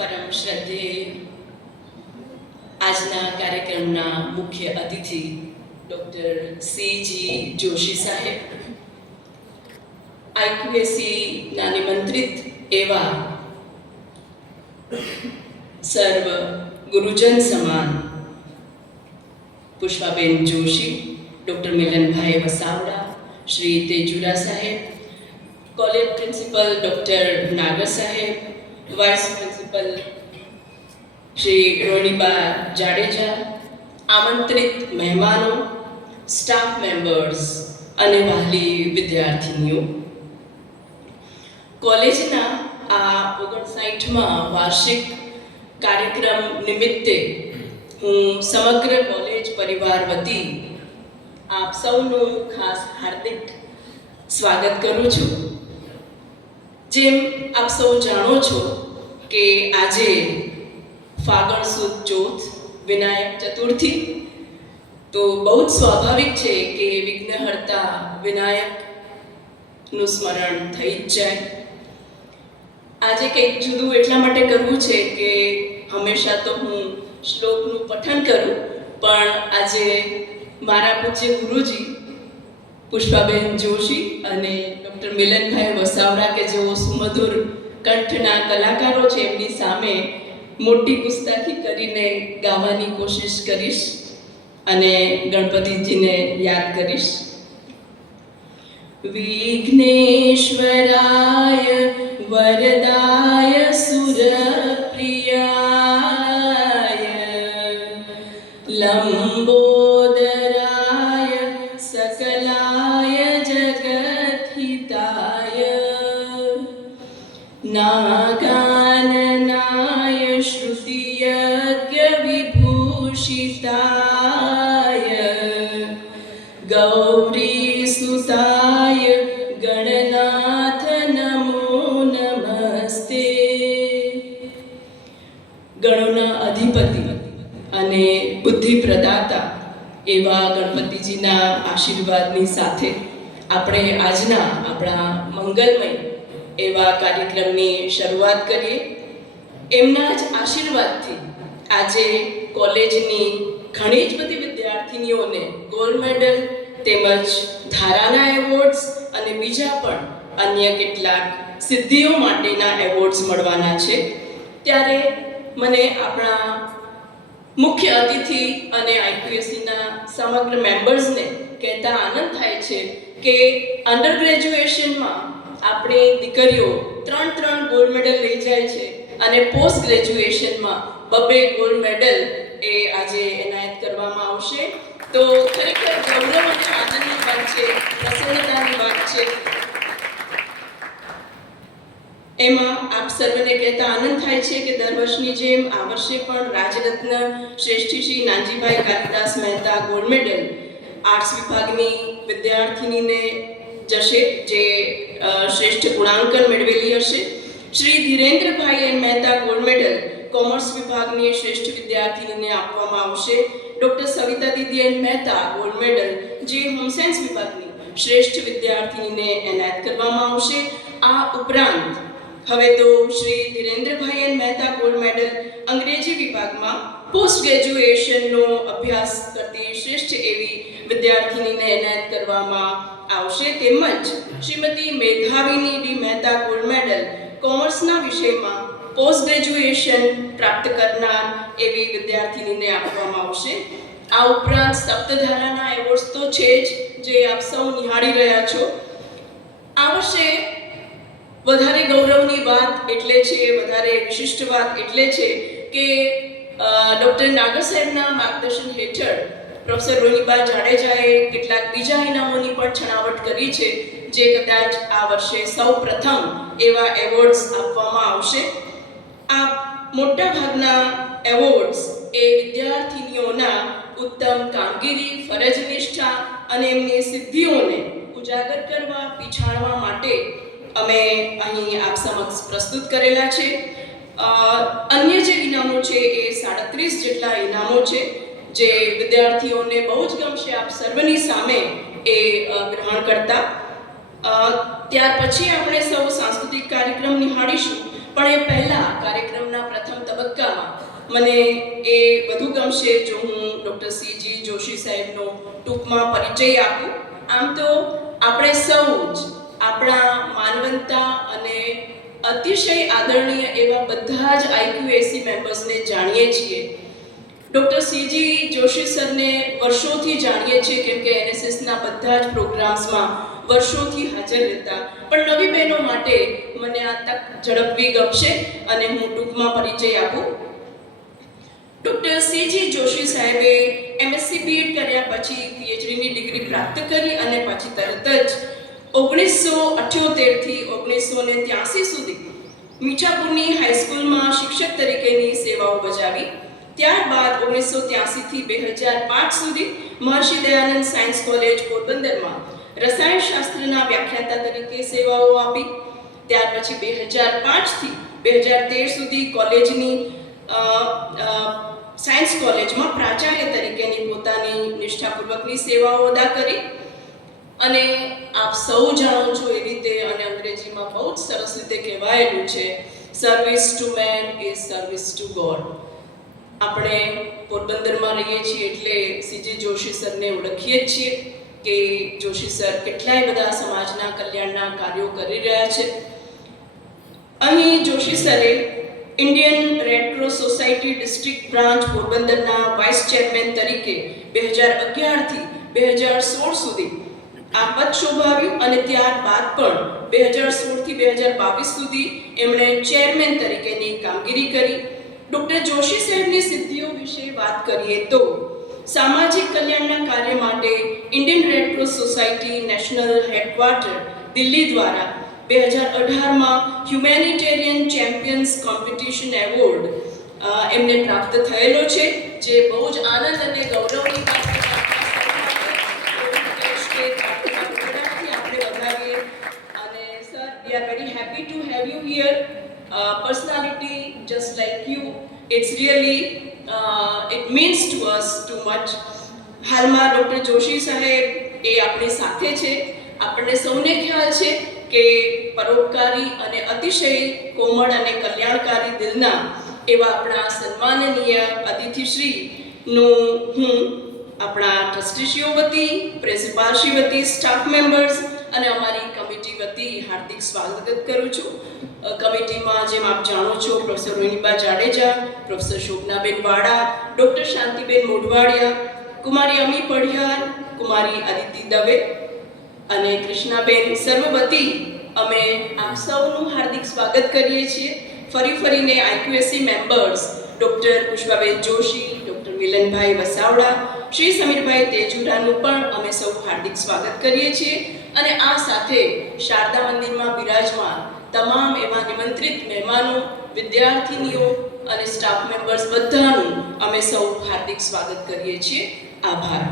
પરમ શ્રદ્ધેય આજના કાર્યક્રમના મુખ્ય અતિથિ ડૉક્ટર સીજી જોશી સાહેબ, IQACના નિમંત્રિત એવા સર્વ ગુરુજન સમાન પુષ્પાબેન જોશી, ડૉક્ટર મિલનભાઈ વસાવડા, શ્રી તેજુરા સાહેબ, કોલેજ પ્રિન્સિપલ ડૉક્ટર નાગર સાહેબ, વાઇસ પ્રિન્સિપલ શ્રી રોનિબા જાડેજા, આમંત્રિત મહેમાનો, સ્ટાફ મેમ્બર્સ અને વહાલી વિદ્યાર્થીનીઓ, કોલેજના આ 59મા વાર્ષિક કાર્યક્રમ નિમિત્તે હું સમગ્ર કોલેજ પરિવાર વતી આપ સૌનું ખાસ હાર્દિક સ્વાગત કરું છું. જેમ આપ સૌ જાણો છો કે આજે ફાગણ સુદ ચોથ, વિનાયક ચતુર્થી, તો બહુ જ સ્વાભાવિક છે કે વિઘ્નહર્તા વિનાયકનું સ્મરણ થઈ જ જાય. આજે કંઈક જુદું એટલા માટે કરવું છે કે હંમેશા તો હું શ્લોકનું પઠન કરું, પણ આજે મારા પૂજ્ય ગુરુજી પુષ્પાબેન જોશી અને ડૉક્ટર મિલનભાઈ વસાવડા કે જેઓ સુમધુર કંઠના કલાકારો છે, એમની સામે મોટી ગુસ્તાખી કરીને ગાવાની કોશિશ કરીશ અને ગણપતિજીને યાદ કરીશ. વિઘ્નેશ્વરાય વરદાય સુરપ્રિયાય લંબોદરાય સકલાય જગતહિતાય નાગાનનાય શ્રુતિયજ્ઞ વિભૂષિતાય ગૌરીસુતાય ગણનાથ નમો નમસ્તે. ગણોના અધિપતિ અને બુદ્ધિ પ્રદાતા એવા ગણપતિજીના આશીર્વાદની સાથે આપણે આજના આપણા મંગલમય એવા કાર્યક્રમની શરૂઆત કરીએ. એમના જ આશીર્વાદથી આજે કોલેજની ઘણી જ બધી વિદ્યાર્થીનીઓને ગોલ્ડ મેડલ તેમજ ધારાના એવોર્ડ્સ અને બીજા પણ અન્ય કેટલાક સિદ્ધિઓ માટેના એવોર્ડ્સ મળવાના છે. ત્યારે મને આપણા મુખ્ય અતિથિ અને IQACના સમગ્ર મેમ્બર્સને કહેતા આનંદ થાય છે કે અંડર ગ્રેજ્યુએશનમાં આપણી દીકરીઓ 3 ગોલ્ડ મેડલ લઈ જાય છે અને પોસ્ટ ગ્રેજ્યુએશનમાં 2 ગોલ્ડ મેડલ એ આજે એનાયત કરવામાં આવશે. તો ખરેખર ગૌરવ અને આનંદની વાત છે, પ્રસન્નતાની વાત છે. એમાં આપ સર્વને કહેતા આનંદ થાય છે કે દર વર્ષની જેમ આ વર્ષે પણ રાજરત્ન શ્રેષ્ઠ Shri Nanjibhai Kalidas Mehta gold medal arts વિભાગની વિદ્યાર્થીનીને જશે, જે શ્રેષ્ઠ ગુણાંકન મેળવેલી હશે. Shri Dhirendrabhai N Mehta gold medal commerce વિભાગની શ્રેષ્ઠ વિદ્યાર્થીનીને આપવામાં આવશે. Doctor Savita Didi N Mehta gold medal જે હોમ સાયન્સ વિભાગની શ્રેષ્ઠ વિદ્યાર્થીનીને એનાયત કરવામાં આવશે. આ ઉપરાંત હવે તો Shri Dhirendrabhai N Mehta gold medal અંગ્રેજી વિભાગમાં પોસ્ટ ગ્રેજ્યુએશનનો અભ્યાસ કરતી શ્રેષ્ઠ એવી વિદ્યાર્થીનીને એનાયત કરવામાં આવશે. તેમજ Shrimati Medhavini D Mehta gold medal કોમર્સના વિષયમાં પોસ્ટ ગ્રેજ્યુએશન પ્રાપ્ત કરનાર એવી વિદ્યાર્થીનીને આપવામાં આવશે. આ ઉપરાંત સપ્તધારાના એવોર્ડ્સ તો છે જ, જે આપ સૌ નિહાળી રહ્યા છો. આ વર્ષે વધારે ગૌરવની વાત એટલે છે, વધારે વિશિષ્ટ વાત એટલે છે કે ડૉક્ટર નાગર સાહેબના માર્ગદર્શન હેઠળ પ્રોફેસર રોનિબા જાડેજાએ કેટલાક બીજા ઇનામોની પણ છણાવટ કરી છે, જે કદાચ આ વર્ષે સૌ પ્રથમ એવા એવોર્ડ્સ આપવામાં આવશે. આ મોટા ભાગના એવોર્ડ્સ એ વિદ્યાર્થીનીઓના ઉત્તમ કામગીરી, ફરજ નિષ્ઠા અને એમની સિદ્ધિઓને ઉજાગર કરવા, પીછાણવા માટે અમે અહીં આપ સમક્ષ પ્રસ્તુત કરેલા છે. અન્ય જે ઇનામો છે એ 37 જેટલા ઇનામો છે, જે વિદ્યાર્થીઓને બહુ જ ગમશે આપ સર્વની સામે એ ગ્રહણ કરતા. ત્યાર પછી આપણે સૌ સાંસ્કૃતિક કાર્યક્રમ નિહાળીશું પણ એ પહેલાં કાર્યક્રમના પ્રથમ તબક્કામાં મને એ વધુ ગમશે જો હું ડૉક્ટર સીજી જોશી સાહેબનો ટૂંકમાં પરિચય આપું. આમ તો આપણે સૌ જ આપણા માનવંતા અને અતિશય આદરણીય એવા બધા જ આઈક્યુએસી મેમ્બર્સને જાણીએ છીએ. ડૉક્ટર સીજી જોશી સરને વર્ષોથી જાણીએ છીએ કેમ કે એનએસએસના બધા જ પ્રોગ્રામ્સમાં વર્ષોથી હાજર રહેતા. પણ નવી બહેનો માટે મને આ તક ઝડપવી ગમશે અને હું ટૂંકમાં પરિચય આપું. ડૉક્ટર સીજી જોશી સાહેબે એમએસસી બીએડ કર્યા પછી પીએચડીની ડિગ્રી પ્રાપ્ત કરી અને પછી તરત જ 1978 થી 1983 સુધી મીઠાપુરની હાઈસ્કૂલમાં શિક્ષક તરીકેની સેવાઓ બજાવી. ત્યારબાદ 1983 થી 2005 સુધી મહર્ષિ દયાનંદ સાયન્સ કોલેજ પોરબંદરમાં રસાયણશાસ્ત્રના વ્યાખ્યાતા તરીકે સેવાઓ આપી. ત્યાર પછી 2005 થી 2013 સુધી કોલેજની સાયન્સ કોલેજમાં પ્રાચાર્ય તરીકેની પોતાની નિષ્ઠાપૂર્વકની સેવાઓ અદા કરી. અને આપ સૌ જાણો છો એ રીતે, અને અંગ્રેજીમાં બહુ જ સરસ રીતે કહેવાયેલું છે, service two main is service two God. આપણે પોરબંદરમાં રહીએ છીએ એટલે સીજી જોશી સરને ઓળખીએ જ છીએ કે જોશી સર કેટલાય બધા સમાજના કલ્યાણના કાર્યો કરી રહ્યા છે. અહીં જોશી સરે Indian red cross society district branch પોરબંદરના વાઇસ ચેરમેન તરીકે 2011 થી 2016 સુધી આ પદ શોભાવ્યું અને ત્યારબાદ પણ 2016 થી 2022 સુધી એમણે ચેરમેન તરીકેની કામગીરી કરી. ડૉક્ટર જોશી સાહેબની સિદ્ધિઓ વિશે વાત કરીએ તો સામાજિક કલ્યાણના કાર્ય માટે Indian red cross society national headquarter Delhi દ્વારા 2018માં હ્યુમેનિટેરિયન ચેમ્પિયન્સ કોમ્પિટિશન એવોર્ડ એમને પ્રાપ્ત થયેલો છે, જે બહુ જ આનંદ અને ગૌરવની વાત છે. We are very happy to have you here. Personality just like you, it's really it means to us too much. હાલમાં ડૉક્ટર જોશી સાહેબ એ આપણી સાથે છે. આપણને સૌને ખ્યાલ છે કે પરોપકારી અને અતિશય કોમળ અને કલ્યાણકારી દિલના એવા આપણા સન્માનનીય અતિથિશ્રીનું હું આપણા ટ્રસ્ટીશ્રીઓ વતી, પ્રિન્સિપાલશ્રી વતી, સ્ટાફ મેમ્બર્સ અને અમારી કમિટી વતી હાર્દિક સ્વાગત કરું છું. કમિટીમાં જેમ આપ જાણો છો પ્રોફેસર રોહિણીબા જાડેજા, પ્રોફેસર શોભનાબેન વાડા, ડૉક્ટર શાંતિબેન મોઢવાડિયા, કુમારી અમી પઢિયાર, કુમારી અદિતિ દવે અને કૃષ્ણાબેન સર્વ વતી અમે આપ સૌનું હાર્દિક સ્વાગત કરીએ છીએ. ફરીને IQAC members doctor Pushpaben Joshi, doctor Milanbhai Vasavada, Shri Samirbhai તેજુરાનું પણ અમે સૌ હાર્દિક સ્વાગત કરીએ છીએ. અને આ સાથે શારદા મંદિરમાં બિરાજમાન તમામ એવા નિમંત્રિત મહેમાનો, વિદ્યાર્થીનીઓ અને સ્ટાફ મેમ્બર્સ બધાનું અમે સૌ હાર્દિક સ્વાગત કરીએ છીએ. આભાર.